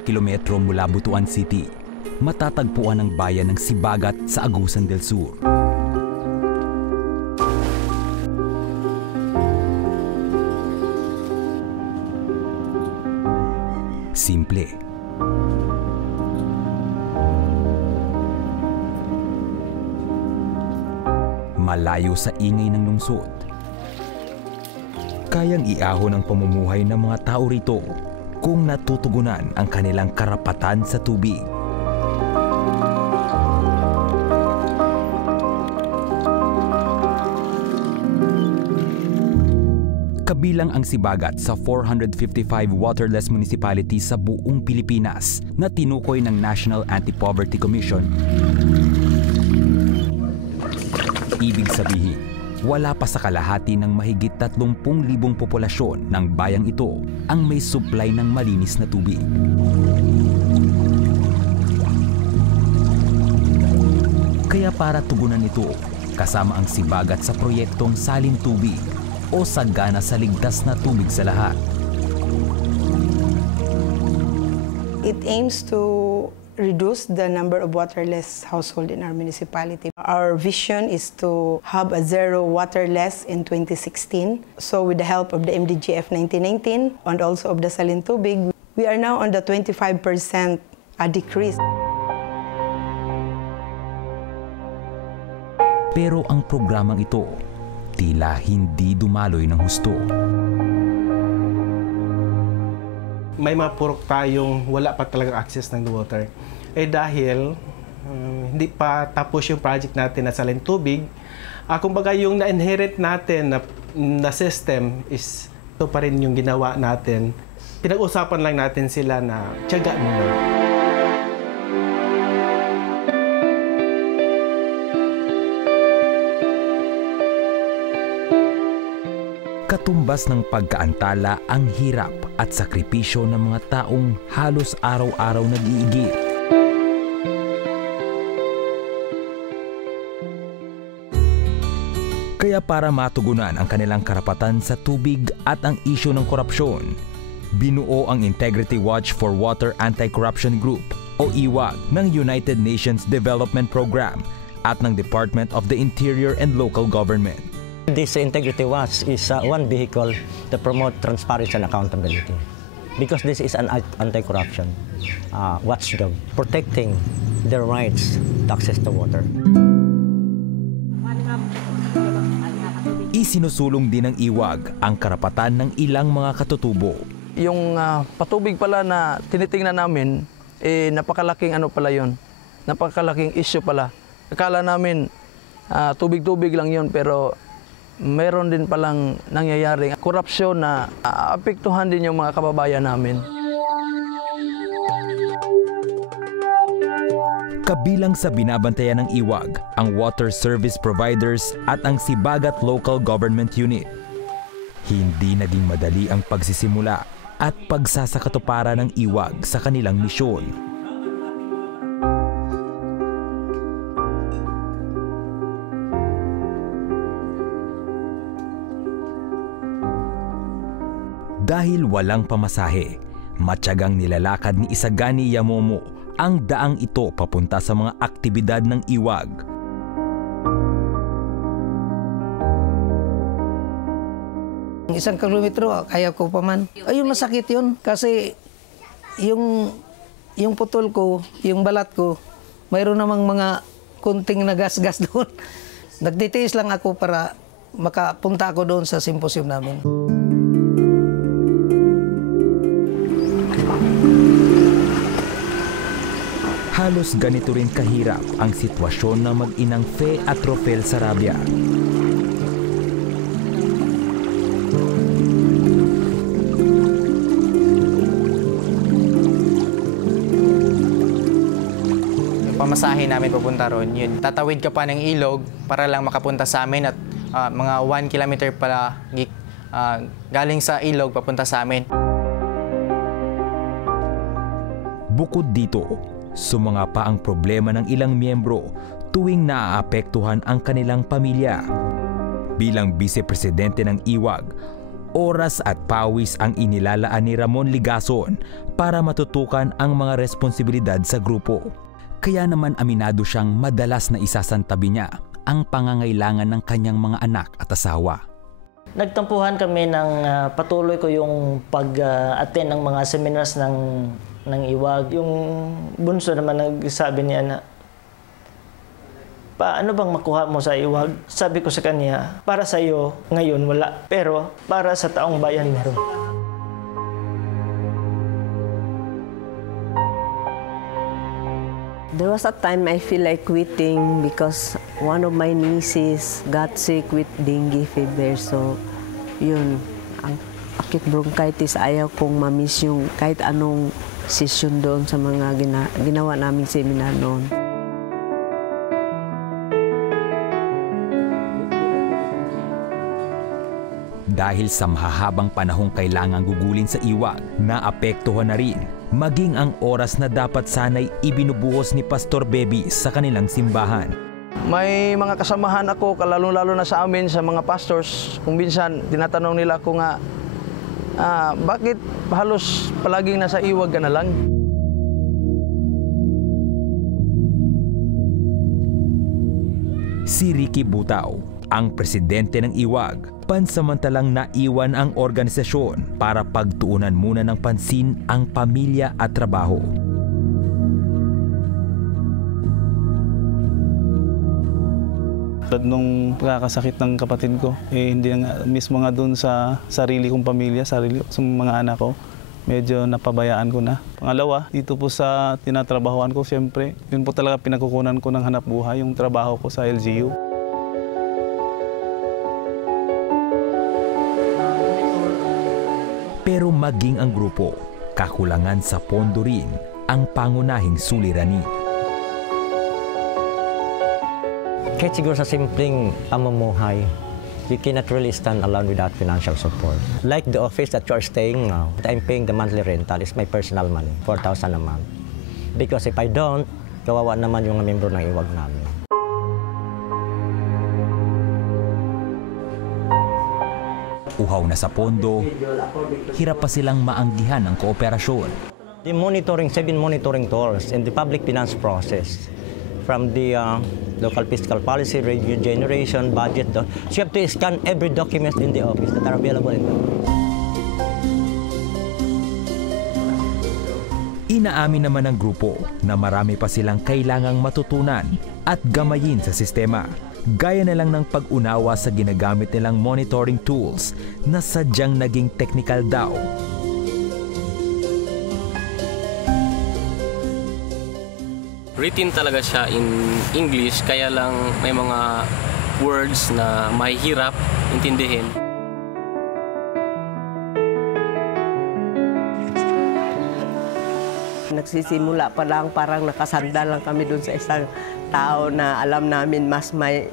Kilometro mula Butuan City, matatagpuan ang bayan ng Sibagat sa Agusan del Sur. Simple. Malayo sa ingay ng lungsod. Kayang iahon ang pamumuhay ng mga tao rito kung natutugunan ang kanilang karapatan sa tubig. Kabilang ang Sibagat sa 455 waterless municipalities sa buong Pilipinas na tinukoy ng National Anti-Poverty Commission. Ibig sabihin, wala pa sa kalahati ng mahigit 30,000 populasyon ng bayang ito ang may supply ng malinis na tubig. Kaya para tugunan ito, kasama ang Sibagat sa proyektong Salin Tubig o Sagana sa Ligtas na Tubig sa Lahat. It aims to reduce the number of waterless households in our municipality. Our vision is to have a zero waterless in 2016. So with the help of the MDGF 1919 and also of the Salin Tubig, we are now on the 25% decrease. Pero ang programang ito, tila hindi dumaloy ng husto. May mga purok tayong wala pa talagang access ng water. Dahil hindi pa tapos yung project natin na Salin Tubig, kumbaga yung na-inherit natin na system is ito pa rin yung ginawa natin. Pinag-usapan lang natin sila na tiyaga muna. Katumbas ng pagkaantala ang hirap at sakripisyo ng mga taong halos araw-araw nag-iigit. Kaya para matugunan ang kanilang karapatan sa tubig at ang isyu ng korupsyon, binuo ang Integrity Watch for Water Anti-Corruption Group o IWAG ng United Nations Development Program at ng Department of the Interior and Local Government. This Integrity Watch is one vehicle to promote transparency and accountability because this is an anti-corruption watchdog protecting their rights to access to water. Isinusulong din ng IWAG ang karapatan ng ilang mga katutubo. Yung patubig pala na tinitingnan namin, napakalaking ano pala yun, napakalaking issue pala. Akala namin tubig-tubig lang yun, pero mayroon din palang nangyayaring korupsyon na apektuhan din yung mga kababayan namin. Kabilang sa binabantayan ng IWAG ang water service providers at ang Sibagat Local Government Unit. Hindi naging madali ang pagsisimula at pagsasakatuparan ng IWAG sa kanilang misyon. Dahil walang pamasahe, matyagang nilalakad ni Isagani Yamomo ang daang ito papunta sa mga aktibidad ng IWAG. Isang kilometro, kaya ko pa man. Ayun, masakit yun kasi yung putol ko, yung balat ko, mayroon namang mga kunting nagasgas doon. Nagtitiis lang ako para makapunta ako doon sa symposium namin. Halos ganito rin kahirap ang sitwasyon ng mag-inang Fe at Rofel Sarabia. Pamasahe namin papunta ron, yun. Tatawid ka pa ng ilog para lang makapunta sa amin at mga 1 kilometer pala galing sa ilog papunta sa amin. Bukod dito, sumanga pa ang problema ng ilang miyembro tuwing naaapektuhan ang kanilang pamilya. Bilang vice-presidente ng IWAG, oras at pawis ang inilalaan ni Ramon Ligason para matutukan ang mga responsibilidad sa grupo. Kaya naman aminado siyang madalas na isasantabi niya ang pangangailangan ng kanyang mga anak at asawa. Nagtampuhan kami ng patuloy ko yung pag-attend ng mga seminars ng IWAG. Yung bunso naman nagsabi niya na, paano bang makuha mo sa IWAG? Sabi ko sa kanya, para sa iyo ngayon wala, pero para sa taong bayan meron. There was a time I feel like quitting because one of my nieces got sick with dengue fever. So, yun, ang acute bronchitis, ayaw kong ma-miss yung kahit anong session doon sa mga ginawa naming seminar noon. Dahil sa mahahabang panahong kailangang gugulin sa IWAG, naapektuhan na rin maging ang oras na dapat sana'y ibinubuhos ni Pastor Beby sa kanilang simbahan. May mga kasamahan ako, lalo-lalo na sa amin, sa mga pastors, kung minsan tinatanong nila ako nga, bakit halos palaging nasa IWAG ka na lang? Si Ricky Butaw, ang presidente ng IWAG, pansamantalang naiwan ang organisasyon para pagtuunan muna ng pansin ang pamilya at trabaho. Nung pagkakasakit ng kapatid ko, hindi nga, mismo nga doon sa sarili kong pamilya, sa mga anak ko, medyo napabayaan ko na. Pangalawa, dito po sa tinatrabahoan ko, siyempre, yun po talaga pinagkukunan ko ng hanap buhay, yung trabaho ko sa LGU. Pero maging ang grupo, kakulangan sa pondo rin ang pangunahing suliranin. Kahit siguro sa simpleng pamumuhay, you cannot really stand alone without financial support. Like the office that you are staying now, I'm paying the monthly rental. It's my personal money, 4,000 a month. Because if I don't, kawawa naman yung membro ng IWAG namin. Uhaw na sa pondo, hirap pa silang maanggihan ang kooperasyon. The monitoring, 7 monitoring tools in the public finance process, from the local fiscal policy, review generation, budget. So you have to scan every document in the office that are available in the office. Inaamin naman ng grupo na marami pa silang kailangang matutunan at gamayin sa sistema. Gaya na lang ng pag-unawa sa ginagamit nilang monitoring tools na sadyang naging technical daw. Written talaga siya in English, kaya lang may mga words na mahihirap intindihin. Nagsisimula pa lang, parang nakasandal lang kami doon sa isang tao na alam namin mas may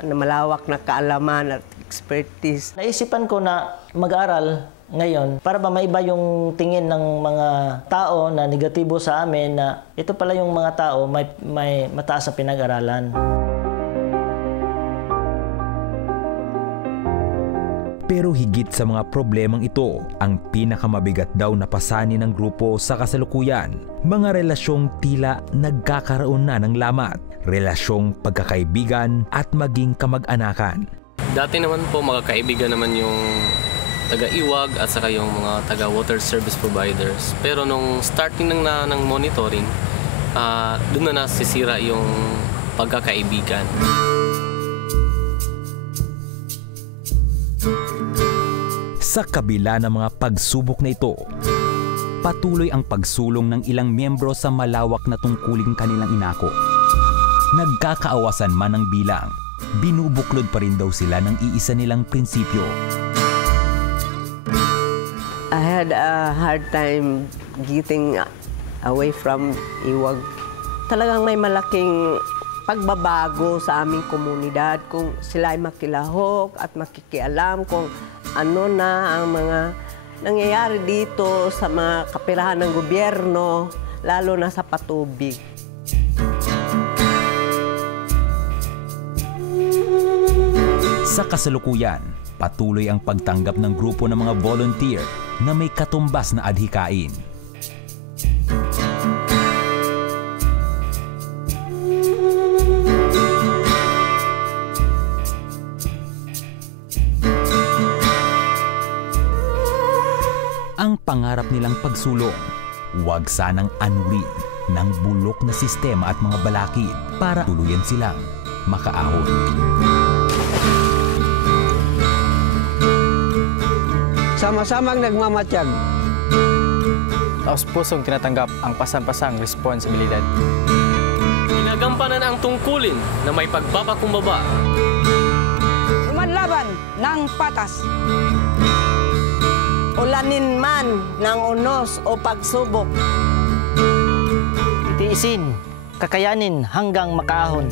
malawak na kaalaman at expertise. Naisipan ko na mag-aral ngayon para ba maiba yung tingin ng mga tao na negatibo sa amin na ito pala yung mga tao may mataas na pinag-aralan. Pero higit sa mga problemang ito, ang pinakamabigat daw na pasanin ng grupo sa kasalukuyan, mga relasyong tila nagkakaroon na ng lamat, relasyong pagkakaibigan at maging kamag-anakan. Dati naman po magkakaibigan naman yung taga-IWAG at saka yung mga taga-water service providers. Pero nung starting ng monitoring, doon na nasisira yung pagkakaibigan. Sa kabila ng mga pagsubok na ito, patuloy ang pagsulong ng ilang miyembro sa malawak na tungkuling kanilang inako. Nagkakaawasan man ang bilang, binubuklod pa rin daw sila ng iisa nilang prinsipyo. I had a hard time getting away from Iwag. Talagang may malaking pagbabago sa aming komunidad kung sila ay makilahok at makikialam kung ano na ang mga nangyayari dito sa mga kapirahan ng gobyerno, lalo na sa patubig. Sa kasalukuyan, patuloy ang pagtanggap ng grupo ng mga volunteer na may katumbas na adhikain. Ang pangarap nilang pagsulong, huwag sanang anurin ng bulok na sistema at mga balakid para tuluyan silang makaahon. Sama-samang nagmamatyag. Taos pusong tinatanggap ang pasan-pasang responsibilidad. Ginagampanan ang tungkulin na may pagpapakumbaba. Umanlaban ng patas. Ulanin man ng unos o pagsubok. Itiisin, kakayanin hanggang makaahon.